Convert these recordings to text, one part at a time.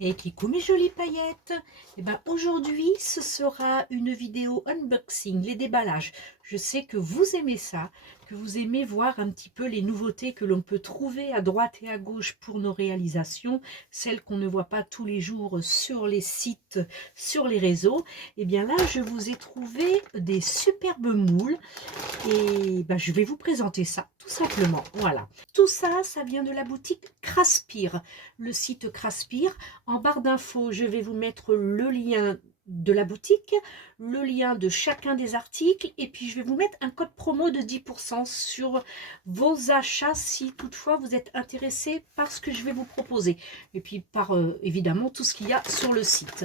Et coucou mes jolies paillettes. Et ben aujourd'hui ce sera une vidéo unboxing, les déballages. Je sais que vous aimez ça, que vous aimez voir un petit peu les nouveautés que l'on peut trouver à droite et à gauche pour nos réalisations, celles qu'on ne voit pas tous les jours sur les sites, sur les réseaux. Et bien là je vous ai trouvé des superbes moules et ben, je vais vous présenter ça tout simplement. Voilà. Tout ça, ça vient de la boutique Craspire. Le site Craspire. En barre d'infos, je vais vous mettre le lien de la boutique, le lien de chacun des articles et puis je vais vous mettre un code promo de 10% sur vos achats si toutefois vous êtes intéressé par ce que je vais vous proposer et puis par évidemment tout ce qu'il y a sur le site.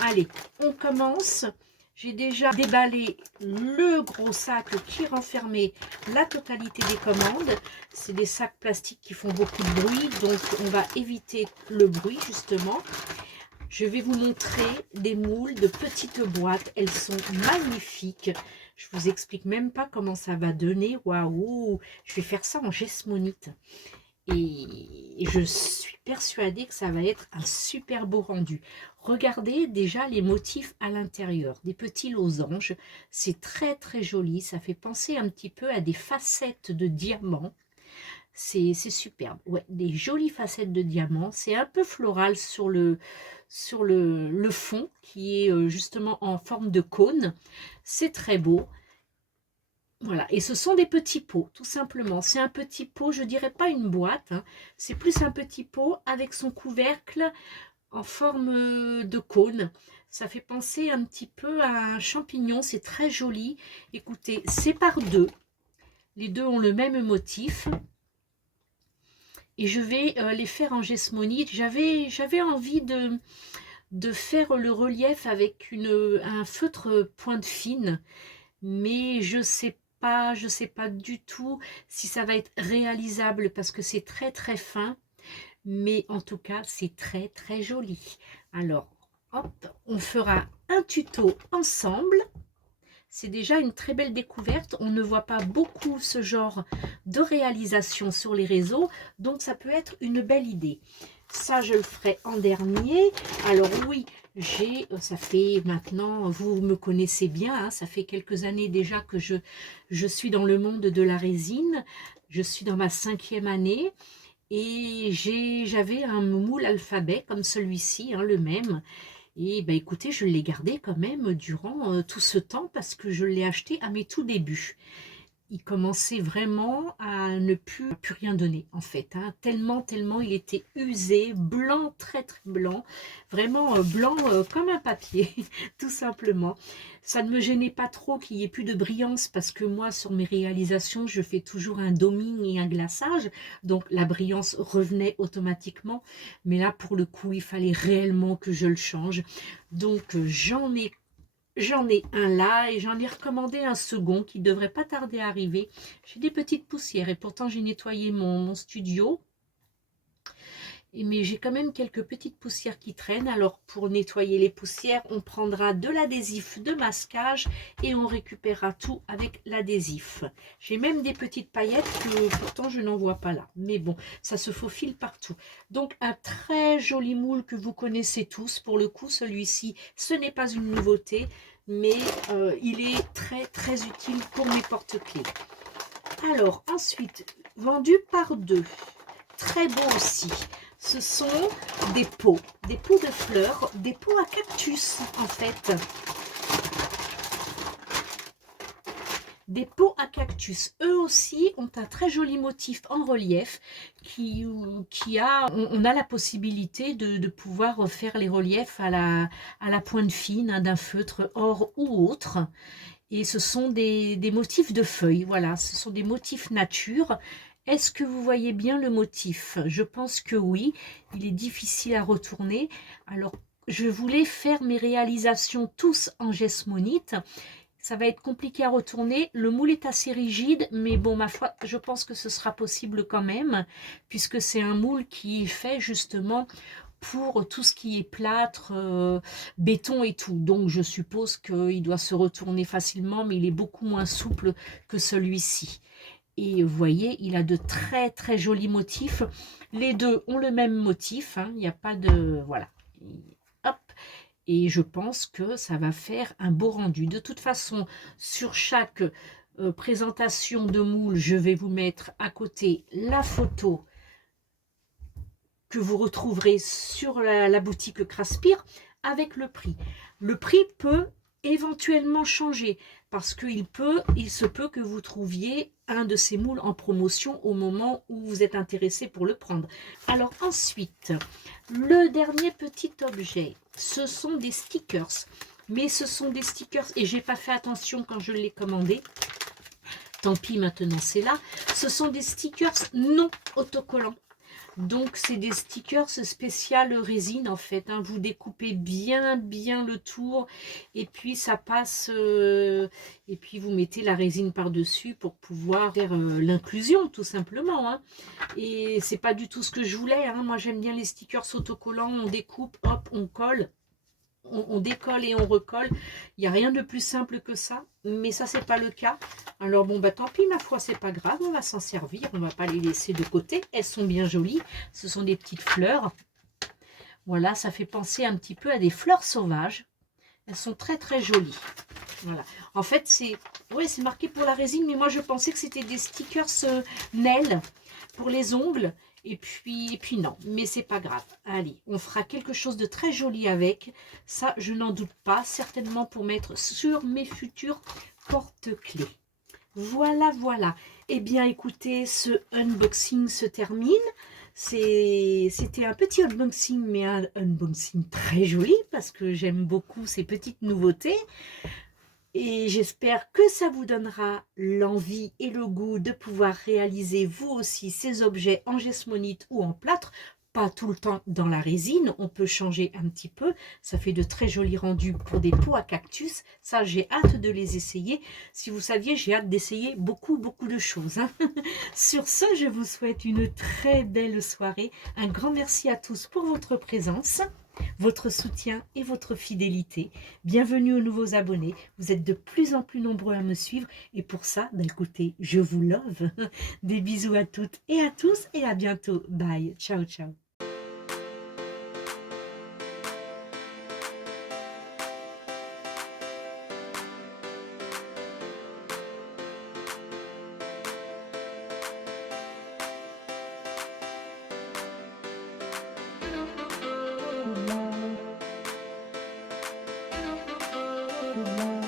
Allez, on commence. J'ai déjà déballé le gros sac qui renfermait la totalité des commandes. C'est des sacs plastiques qui font beaucoup de bruit, donc on va éviter le bruit justement. Je vais vous montrer des moules de petites boîtes. Elles sont magnifiques. Je vous explique même pas comment ça va donner. Waouh! Je vais faire ça en gesmonite. Et je suis persuadée que ça va être un super beau rendu. Regardez déjà les motifs à l'intérieur, des petits losanges. C'est très très joli, ça fait penser un petit peu à des facettes de diamants. C'est superbe, ouais, des jolies facettes de diamants. C'est un peu floral sur le fond qui est justement en forme de cône. C'est très beau. Voilà, et ce sont des petits pots, tout simplement. C'est un petit pot, je dirais pas une boîte, hein. C'est plus un petit pot avec son couvercle en forme de cône. Ça fait penser un petit peu à un champignon, c'est très joli. Écoutez, c'est par deux. Les deux ont le même motif. Et je vais les faire en gesmonite. J'avais envie de faire le relief avec un feutre pointe fine, mais je sais pas du tout si ça va être réalisable parce que c'est très très fin, mais en tout cas c'est très très joli. Alors hop, on fera un tuto ensemble. C'est déjà une très belle découverte. On ne voit pas beaucoup ce genre de réalisation sur les réseaux, donc ça peut être une belle idée. Ça, je le ferai en dernier. Alors oui, ça fait maintenant, vous me connaissez bien, hein, ça fait quelques années déjà que je suis dans le monde de la résine. Je suis dans ma 5e année et j'avais un moule alphabet comme celui-ci, hein, le même. Et ben écoutez, je l'ai gardé quand même durant tout ce temps parce que je l'ai acheté à mes tout débuts. Il commençait vraiment à ne plus rien donner en fait, hein. Tellement il était usé, blanc, très très blanc, vraiment blanc comme un papier, tout simplement. Ça ne me gênait pas trop qu'il n'y ait plus de brillance parce que moi sur mes réalisations je fais toujours un doming et un glaçage, donc la brillance revenait automatiquement, mais là pour le coup il fallait réellement que je le change, donc J'en ai un là et j'en ai recommandé un second qui devrait pas tarder à arriver. J'ai des petites poussières et pourtant j'ai nettoyé mon studio. Mais j'ai quand même quelques petites poussières qui traînent. Alors pour nettoyer les poussières, on prendra de l'adhésif de masquage et on récupérera tout avec l'adhésif. J'ai même des petites paillettes que pourtant je n'en vois pas là. Mais bon, ça se faufile partout. Donc un très joli moule que vous connaissez tous. Pour le coup, celui-ci, ce n'est pas une nouveauté, mais il est très très utile pour mes porte-clés. Alors ensuite, vendu par deux. Très beau aussi. Ce sont des pots de fleurs, des pots à cactus en fait. Des pots à cactus, eux aussi ont un très joli motif en relief on a la possibilité de pouvoir faire les reliefs à la pointe fine, hein, d'un feutre or ou autre. Et ce sont des motifs de feuilles, voilà, ce sont des motifs nature. Est-ce que vous voyez bien le motif? Je pense que oui, il est difficile à retourner. Alors, je voulais faire mes réalisations tous en gesmonite. Ça va être compliqué à retourner. Le moule est assez rigide, mais bon, ma foi, je pense que ce sera possible quand même, puisque c'est un moule qui est fait justement pour tout ce qui est plâtre, béton et tout. Donc, je suppose qu'il doit se retourner facilement, mais il est beaucoup moins souple que celui-ci. Et vous voyez, il a de très très jolis motifs. Les deux ont le même motif, hein, il n'y a pas de... Voilà. hop, et je pense que ça va faire un beau rendu. De toute façon, sur chaque présentation de moule, je vais vous mettre à côté la photo que vous retrouverez sur la boutique Craspire avec le prix. Le prix peut éventuellement changer parce qu'il se peut que vous trouviez un de ces moules en promotion au moment où vous êtes intéressé pour le prendre. Alors ensuite, le dernier petit objet, ce sont des stickers. Mais ce sont des stickers et j'ai pas fait attention quand je l'ai commandé. Tant pis, maintenant c'est là. Ce sont des stickers non autocollants. Donc, c'est des stickers spécial résine, en fait. Hein. Vous découpez bien le tour. Et puis, ça passe... et puis, vous mettez la résine par-dessus pour pouvoir faire l'inclusion, tout simplement. Hein. Et c'est pas du tout ce que je voulais. Hein. Moi, j'aime bien les stickers autocollants. On découpe, hop, on colle. On décolle et on recolle. Il n'y a rien de plus simple que ça. Mais ça, c'est pas le cas. Alors bon, bah tant pis, ma foi, c'est pas grave. On va s'en servir. On va pas les laisser de côté. Elles sont bien jolies. Ce sont des petites fleurs. Voilà, ça fait penser un petit peu à des fleurs sauvages. Elles sont très jolies. Voilà. En fait, c'est marqué pour la résine. Mais moi, je pensais que c'était des stickers nails pour les ongles. Et puis non, mais c'est pas grave. Allez, on fera quelque chose de très joli avec. Ça, je n'en doute pas. Certainement pour mettre sur mes futurs porte-clés. Voilà. Eh bien, écoutez, ce unboxing se termine. C'était un petit unboxing, mais un unboxing très joli parce que j'aime beaucoup ces petites nouveautés. Et j'espère que ça vous donnera l'envie et le goût de pouvoir réaliser vous aussi ces objets en gessmonite ou en plâtre. Pas tout le temps dans la résine, on peut changer un petit peu. Ça fait de très jolis rendus pour des pots à cactus. Ça, j'ai hâte de les essayer. Si vous saviez, j'ai hâte d'essayer beaucoup de choses. Hein. Sur ce, je vous souhaite une très belle soirée. Un grand merci à tous pour votre présence, votre soutien et votre fidélité. Bienvenue aux nouveaux abonnés. Vous êtes de plus en plus nombreux à me suivre et pour ça, bah écoutez, je vous love. Des bisous à toutes et à tous et à bientôt. Bye. Ciao. Thank you.